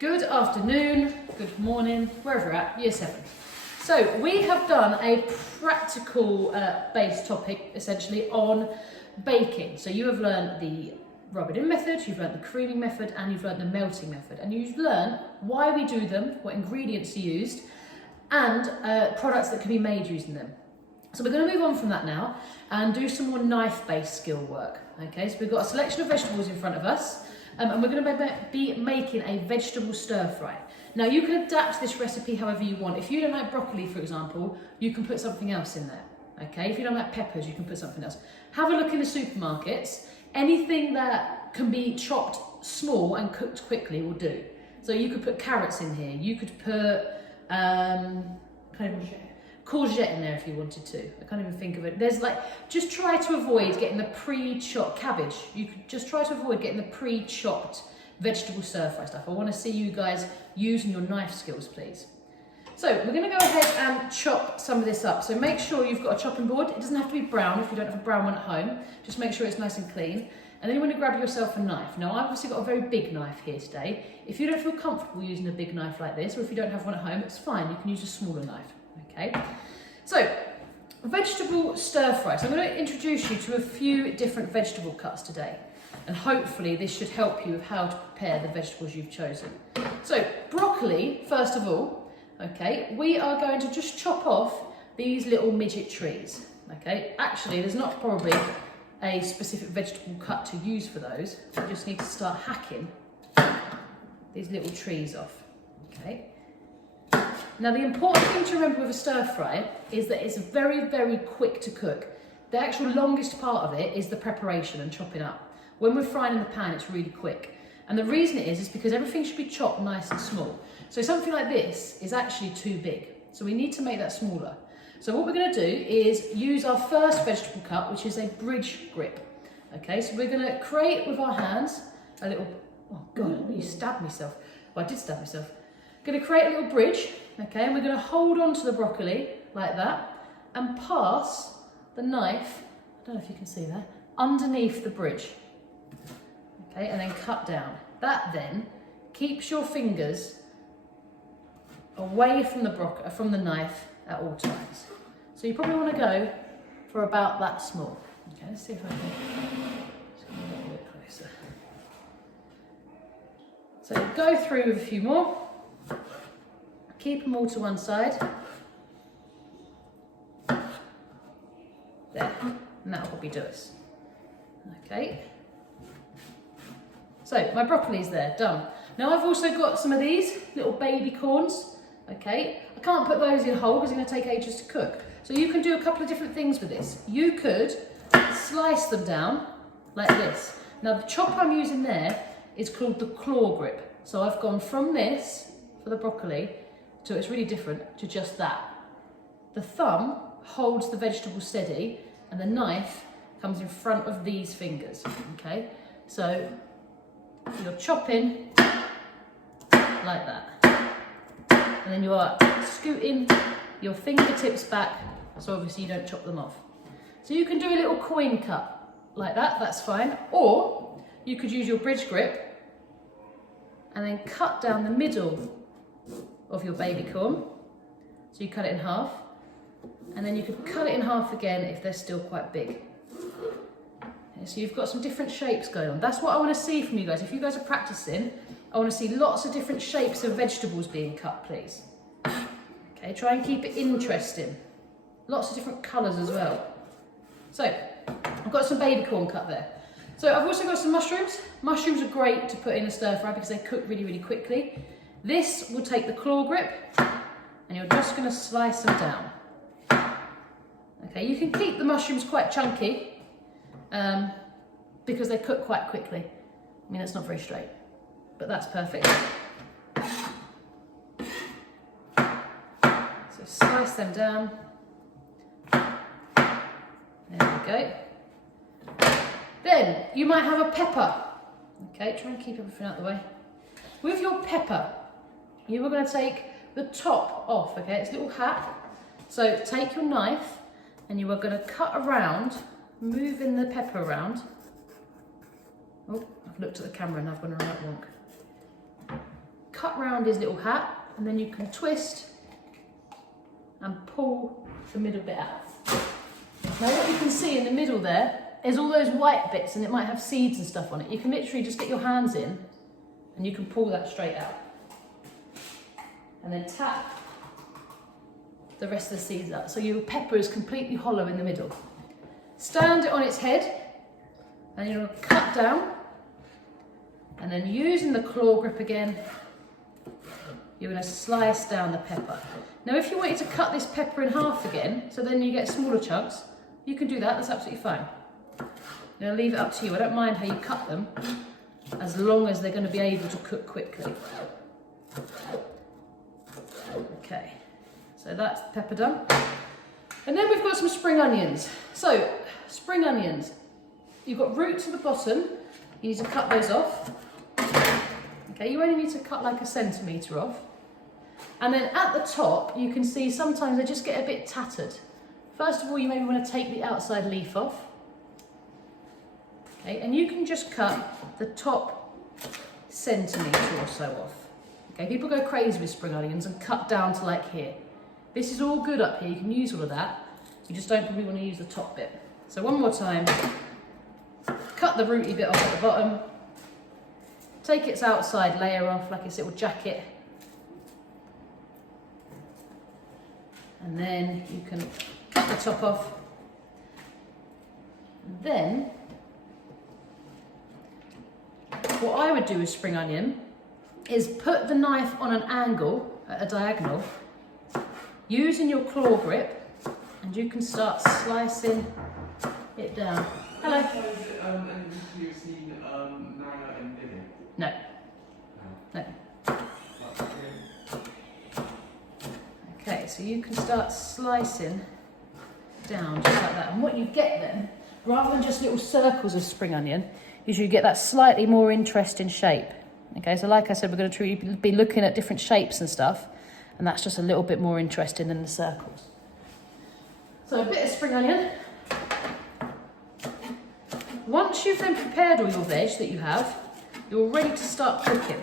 Good afternoon, good morning, wherever you're at, year 7. So we have done a practical based topic essentially on baking. So you have learned the rub it in method, you've learned the creaming method, and you've learned the melting method. And you've learned why we do them, what ingredients are used, and products that can be made using them. So we're going to move on from that now and do some more knife-based skill work. Okay, so we've got a selection of vegetables in front of us. And we're going to be making a vegetable stir fry. Now you can adapt this recipe however you want. If you don't like broccoli, for example, you can put something else in there. Okay, if you don't like peppers, you can put something else. Have a look in the supermarkets. Anything that can be chopped small and cooked quickly will do. So you could put carrots in here. You could put courgette in there if you wanted to. I can't even think of it. There's just try to avoid getting the pre-chopped cabbage. You could just try to avoid getting the pre-chopped vegetable stir fry stuff. I want to see you guys using your knife skills, please. So we're going to go ahead and chop some of this up. So make sure you've got a chopping board. It doesn't have to be brown if you don't have a brown one at home. Just make sure it's nice and clean. And then you want to grab yourself a knife. Now I've obviously got a very big knife here today. If you don't feel comfortable using a big knife like this, or if you don't have one at home, it's fine. You can use a smaller knife. Okay, so vegetable stir fry. So I'm going to introduce you to a few different vegetable cuts today, and hopefully this should help you with how to prepare the vegetables you've chosen. So broccoli, first of all, okay, we are going to just chop off these little midget trees. Okay, actually there's not probably a specific vegetable cut to use for those. We just need to start hacking these little trees off. Okay. Now the important thing to remember with a stir fry is that it's very, very quick to cook. The actual longest part of it is the preparation and chopping up. When we're frying in the pan, it's really quick. And the reason it is because everything should be chopped nice and small. So something like this is actually too big. So we need to make that smaller. So what we're going to do is use our first vegetable cut, which is a bridge grip. Okay, so we're going to create with our hands a little, oh God, you stabbed myself. Well, I did stab myself. Going to create a little bridge, okay, and we're going to hold on to the broccoli like that and pass the knife, I don't know if you can see that, underneath the bridge, okay, and then cut down. That then keeps your fingers away from the knife at all times. So you probably want to go for about that small. Okay, let's see if I can just get a little bit closer. So go through with a few more. Keep them all to one side. There, and that'll probably do us. Okay. So my broccoli's there, done. Now I've also got some of these little baby corns. Okay, I can't put those in whole because it's going to take ages to cook. So you can do a couple of different things with this. You could slice them down like this. Now the chop I'm using there is called the claw grip. So I've gone from this for the broccoli, so it's really different to just that. The thumb holds the vegetable steady and the knife comes in front of these fingers, okay? So you're chopping like that. And then you are scooting your fingertips back, so obviously you don't chop them off. So you can do a little coin cut like that, that's fine. Or you could use your bridge grip and then cut down the middle of your baby corn. So you cut it in half, and then you could cut it in half again if they're still quite big. Okay, so you've got some different shapes going on. That's what I want to see from you guys. If you guys are practicing, I want to see lots of different shapes of vegetables being cut, please. Okay, try and keep it interesting. Lots of different colours as well. So I've got some baby corn cut there. So I've also got some mushrooms. Mushrooms are great to put in a stir fry because they cook really, really quickly. This will take the claw grip and you're just going to slice them down. Okay, you can keep the mushrooms quite chunky because they cook quite quickly. I mean, it's not very straight, but that's perfect. So slice them down. There we go. Then you might have a pepper. Okay, try and keep everything out of the way. With your pepper, you are going to take the top off, okay? It's a little hat. So take your knife and you are going to cut around, moving the pepper around. Oh, I've looked at the camera and I've gone right wonk. cut round his little hat, and then you can twist and pull the middle bit out. Now what you can see in the middle there is all those white bits, and it might have seeds and stuff on it. You can literally just get your hands in and you can pull that straight out. And then tap the rest of the seeds out. So your pepper is completely hollow in the middle. Stand it on its head, and you're going to cut down, and then using the claw grip again, you're going to slice down the pepper. Now if you wanted to cut this pepper in half again, so then you get smaller chunks, you can do that, that's absolutely fine. I'm going to leave it up to you. I don't mind how you cut them, as long as they're going to be able to cook quickly. Okay, so that's pepper done. And then we've got some spring onions. So, spring onions. You've got roots at the bottom, you need to cut those off. Okay, you only need to cut like 1 centimetre off. And then at the top, you can see sometimes they just get a bit tattered. First of all, you maybe want to take the outside leaf off. Okay, and you can just cut the top centimetre or so off. Okay, people go crazy with spring onions and cut down to like here. This is all good up here, you can use all of that. You just don't probably want to use the top bit. So one more time, cut the rooty bit off at the bottom. Take its outside layer off, like its little jacket. And then you can cut the top off. And then, what I would do with spring onion is put the knife on an angle, at a diagonal, using your claw grip, and you can start slicing it down. Hello. No. No. Okay, so you can start slicing down just like that. And what you get then, rather than just little circles of spring onion, is you get that slightly more interesting shape. Okay, so like I said, we're going to be looking at different shapes and stuff, and that's just a little bit more interesting than the circles. So a bit of spring onion. Once you've then prepared all your veg that you have, you're ready to start cooking.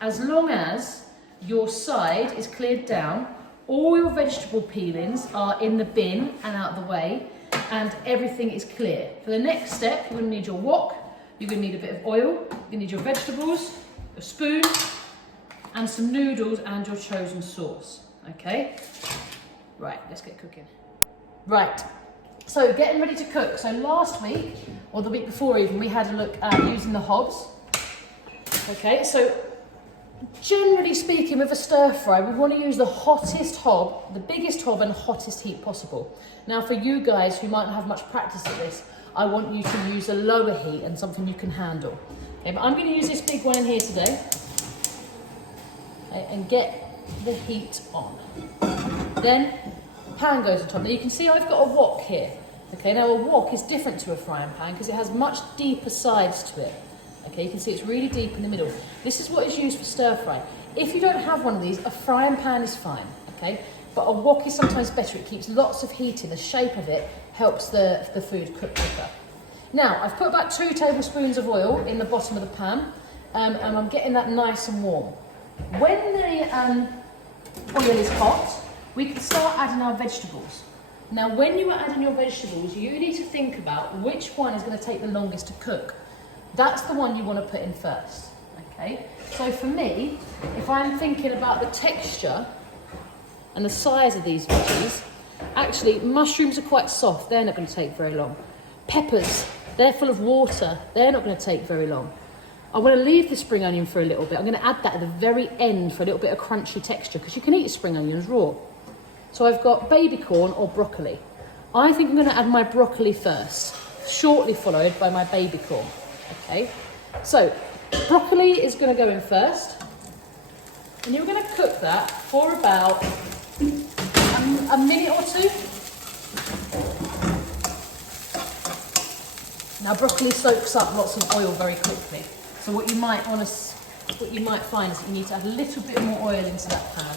As long as your side is cleared down, all your vegetable peelings are in the bin and out of the way, and everything is clear. For the next step, you're going to need your wok, you're going to need a bit of oil, you're going to need your vegetables, a spoon, and some noodles and your chosen sauce. Okay? Right, let's get cooking. Right, so getting ready to cook. So last week, or the week before even, we had a look at using the hobs. Okay, so generally speaking, with a stir fry, we want to use the hottest hob, the biggest hob and hottest heat possible. Now for you guys who might not have much practice at this, I want you to use a lower heat and something you can handle. Okay, but I'm going to use this big one in here today. Okay, and get the heat on. Then pan goes on top. Now you can see I've got a wok here. Okay, now a wok is different to a frying pan because it has much deeper sides to it. Okay, you can see it's really deep in the middle. This is what is used for stir fry. If you don't have one of these, a frying pan is fine. Okay, but a wok is sometimes better. It keeps lots of heat in. The shape of it helps the food cook quicker. Now I've put about 2 tablespoons of oil in the bottom of the pan, and I'm getting that nice and warm. When the oil is hot, we can start adding our vegetables. Now when you are adding your vegetables, you need to think about which one is going to take the longest to cook. That's the one you want to put in first. Okay, so for me, if I'm thinking about the texture and the size of these veggies, actually mushrooms are quite soft, they're not going to take very long. Peppers, they're full of water, they're not going to take very long. I want to leave the spring onion for a little bit. I'm going to add that at the very end for a little bit of crunchy texture, because you can eat spring onions raw. So I've got baby corn or broccoli. I think I'm going to add my broccoli first, shortly followed by my baby corn. Okay, so broccoli is going to go in first, and you're going to cook that for about a minute or 2. Now broccoli soaks up lots of oil very quickly, so what you might find is that you need to add a little bit more oil into that pan.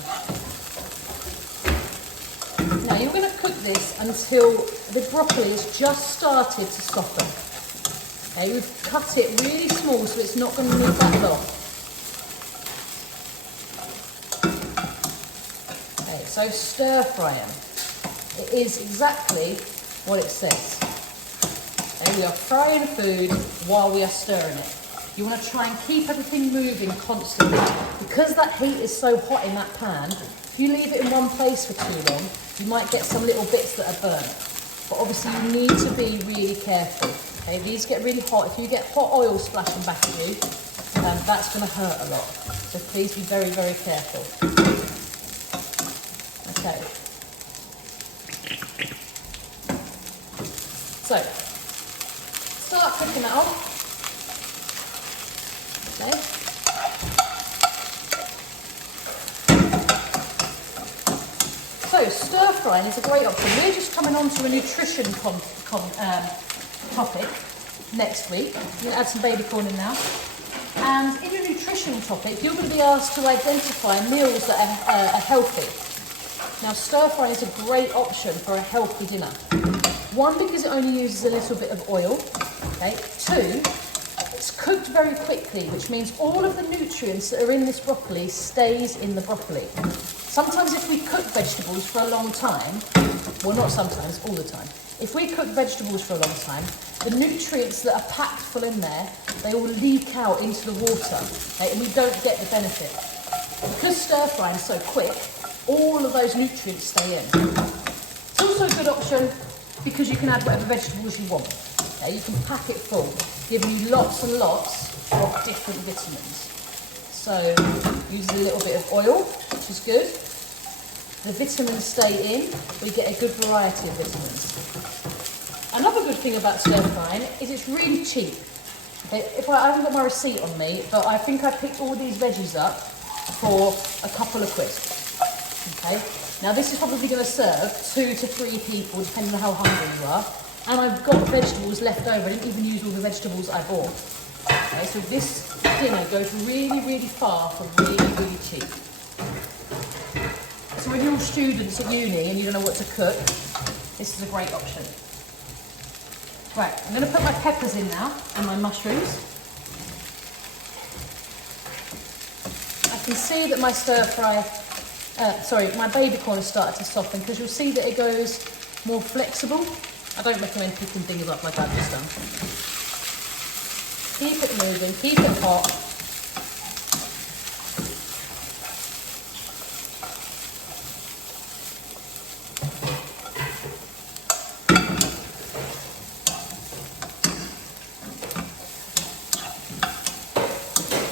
Now you're going to cook this until the broccoli has just started to soften. Okay, we've cut it really small, so it's not going to need that long. so stir fry them. It is exactly what it says. Okay, we are frying food while we are stirring it. You want to try and keep everything moving constantly. Because that heat is so hot in that pan, if you leave it in one place for too long, you might get some little bits that are burnt. But obviously you need to be really careful. Okay, these get really hot. If you get hot oil splashing back at you, that's going to hurt a lot. So please be very, very careful. Okay. So, start cooking that on. Okay. So, stir frying is a great option. We're just coming on to a nutrition topic next week. I'm going to add some baby corn in now. And in your nutrition topic, you're going to be asked to identify meals that are healthy. Now, stir frying is a great option for a healthy dinner. One, because it only uses a little bit of oil. Okay. Two, it's cooked very quickly, which means all of the nutrients that are in this broccoli stays in the broccoli. Sometimes if we cook vegetables for a long time, well, not sometimes, all the time. If we cook vegetables for a long time, the nutrients that are packed full in there, they will leak out into the water, okay, and we don't get the benefit. Because stir frying is so quick, all of those nutrients stay in. It's also a good option because you can add whatever vegetables you want. Okay, you can pack it full, giving you lots and lots of different vitamins. So, use a little bit of oil, which is good. The vitamins stay in, we get a good variety of vitamins. Another good thing about stir frying is it's really cheap. Okay, I haven't got my receipt on me, but I think I picked all these veggies up for a couple of quid. Okay, now this is probably going to serve 2 to 3 people, depending on how hungry you are. And I've got vegetables left over. I didn't even use all the vegetables I bought. Okay, so this dinner goes really, really far for really, really cheap. So when you're students at uni and you don't know what to cook, this is a great option. Right, I'm going to put my peppers in now and my mushrooms. I can see that my my baby corn has started to soften, because you'll see that it goes more flexible. I don't recommend picking things up like I've just done. Keep it moving, keep it hot.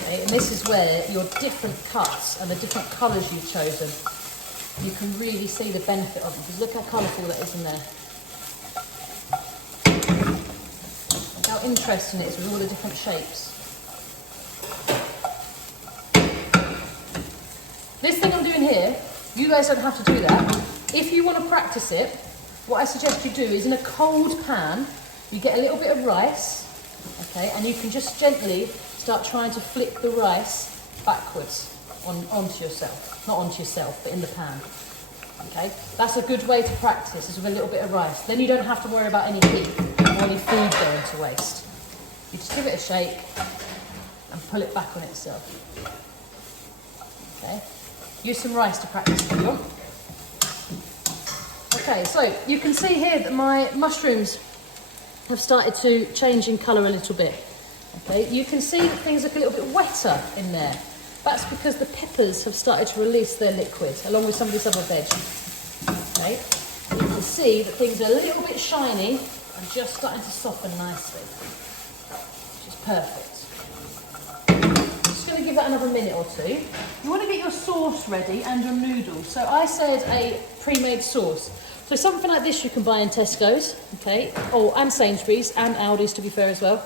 Okay, and this is where your different cuts and the different colours you've chosen, you can really see the benefit of them, because look how colourful that is in there. How interesting it is with all the different shapes. This thing I'm doing here, you guys don't have to do that. If you want to practice it, what I suggest you do is in a cold pan, you get a little bit of rice, okay, and you can just gently start trying to flip the rice backwards onto yourself. Not onto yourself, but in the pan. Okay, that's a good way to practice, is with a little bit of rice. Then you don't have to worry about any heat or any food going to waste. You just give it a shake and pull it back on itself. Okay, use some rice to practice if you want. Okay, so you can see here that my mushrooms have started to change in colour a little bit. Okay, you can see that things look a little bit wetter in there. That's because the peppers have started to release their liquid, along with some of this other veg. Okay, you can see that things are a little bit shiny and just starting to soften nicely, which is perfect. I'm just going to give that another minute or two. You want to get your sauce ready and your noodles. So I said a pre-made sauce. So something like this you can buy in Tesco's, okay, and Sainsbury's and Aldi's, to be fair, as well.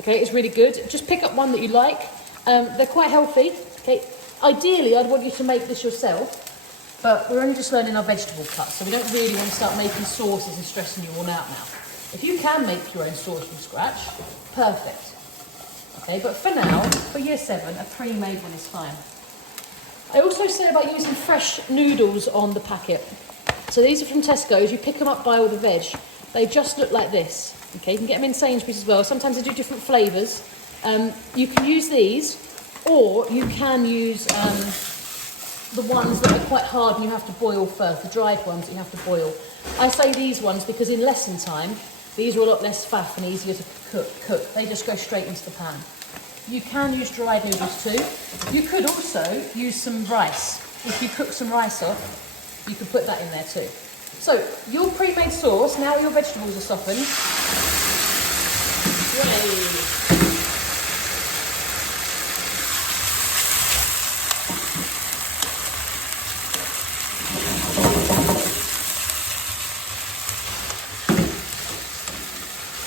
Okay, it's really good. Just pick up one that you like. They're quite healthy. Okay, ideally I'd want you to make this yourself, but we're only just learning our vegetable cuts, so we don't really want to start making sauces and stressing you all out now. If you can make your own sauce from scratch, perfect. Okay, but for now, for year 7, a pre-made one is fine. I also said about using fresh noodles on the packet. So these are from Tesco's. You pick them up by all the veg. They just look like this. Okay, you can get them in Sainsbury's as well. Sometimes they do different flavours. You can use these, or you can use the ones that are quite hard and you have to boil first, the dried ones that you have to boil. I say these ones because in lesson time, these are a lot less faff and easier to cook. They just go straight into the pan. You can use dried noodles too. You could also use some rice. If you cook some rice off, you could put that in there too. So your pre-made sauce, now your vegetables are softened. Yay.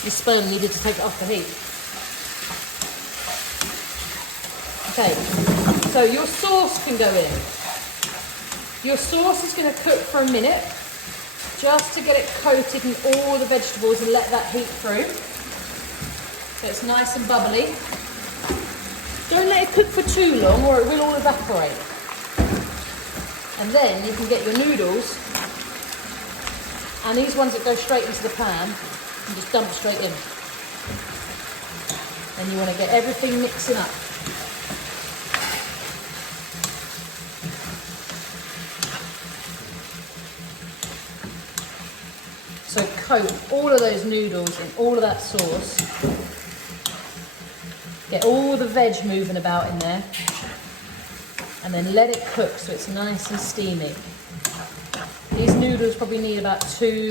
Your spoon needed to take it off the heat. Okay, so your sauce can go in. Your sauce is going to cook for a minute, just to get it coated in all the vegetables and let that heat through. So it's nice and bubbly. Don't let it cook for too long or it will all evaporate. And then you can get your noodles, and these ones that go straight into the pan, and just dump straight in. And you want to get everything mixing up. So coat all of those noodles in all of that sauce. Get all the veg moving about in there. And then let it cook so it's nice and steamy. These noodles probably need about 2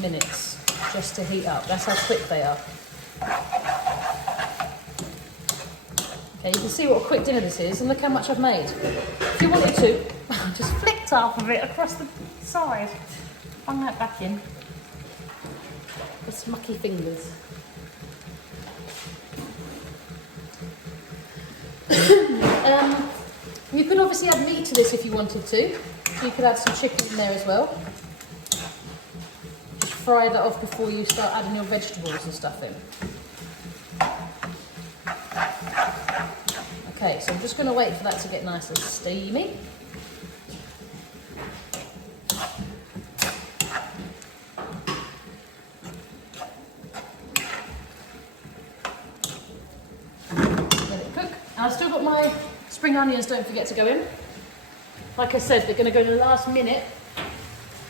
minutes just to heat up. That's how quick they are. Okay, you can see what a quick dinner this is, and look how much I've made. If you wanted to, just flicked half of it across the side. Bung that back in. With mucky fingers. You can obviously add meat to this if you wanted to. So you could add some chicken in there as well. Just fry that off before you start adding your vegetables and stuff in. Okay, so I'm just going to wait for that to get nice and steamy. Let it cook. And I've still got my spring onions, don't forget to go in. Like I said, they're going to go in the last minute,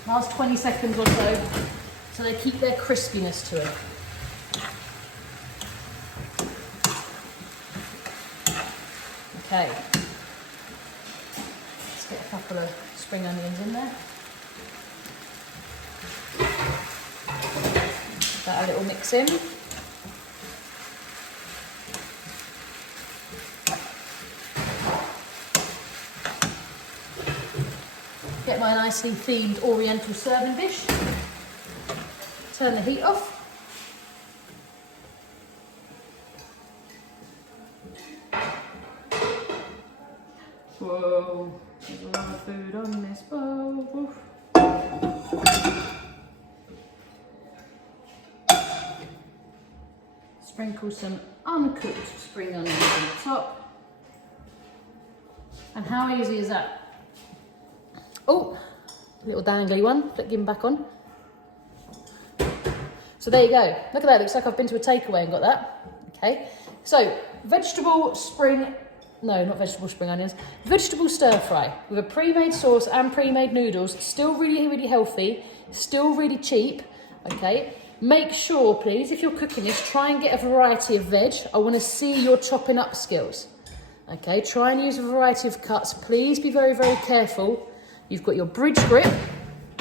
last 20 seconds or so they keep their crispiness to it. Okay, let's get a couple of spring onions in there. Give that a little mix in. Get my nicely themed oriental serving dish. Turn the heat off. Whoa, there's a lot of food on this bowl. Oof. Sprinkle some uncooked spring onions on the top. And how easy is that? Oh, little dangly one. Give him back on. So there you go. Look at that. Looks like I've been to a takeaway and got that. Okay. So vegetable spring onions. Vegetable stir fry with a pre-made sauce and pre-made noodles. Still really, really healthy. Still really cheap. Okay. Make sure, please, if you're cooking this, try and get a variety of veg. I want to see your chopping up skills. Okay. Try and use a variety of cuts. Please be very, very careful. You've got your bridge grip,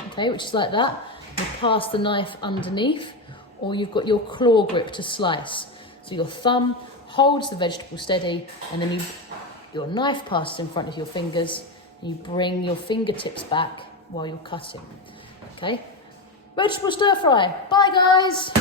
okay, which is like that. You pass the knife underneath, or you've got your claw grip to slice. So your thumb holds the vegetable steady, and then your knife passes in front of your fingers, and you bring your fingertips back while you're cutting, okay? Vegetable stir fry. Bye, guys.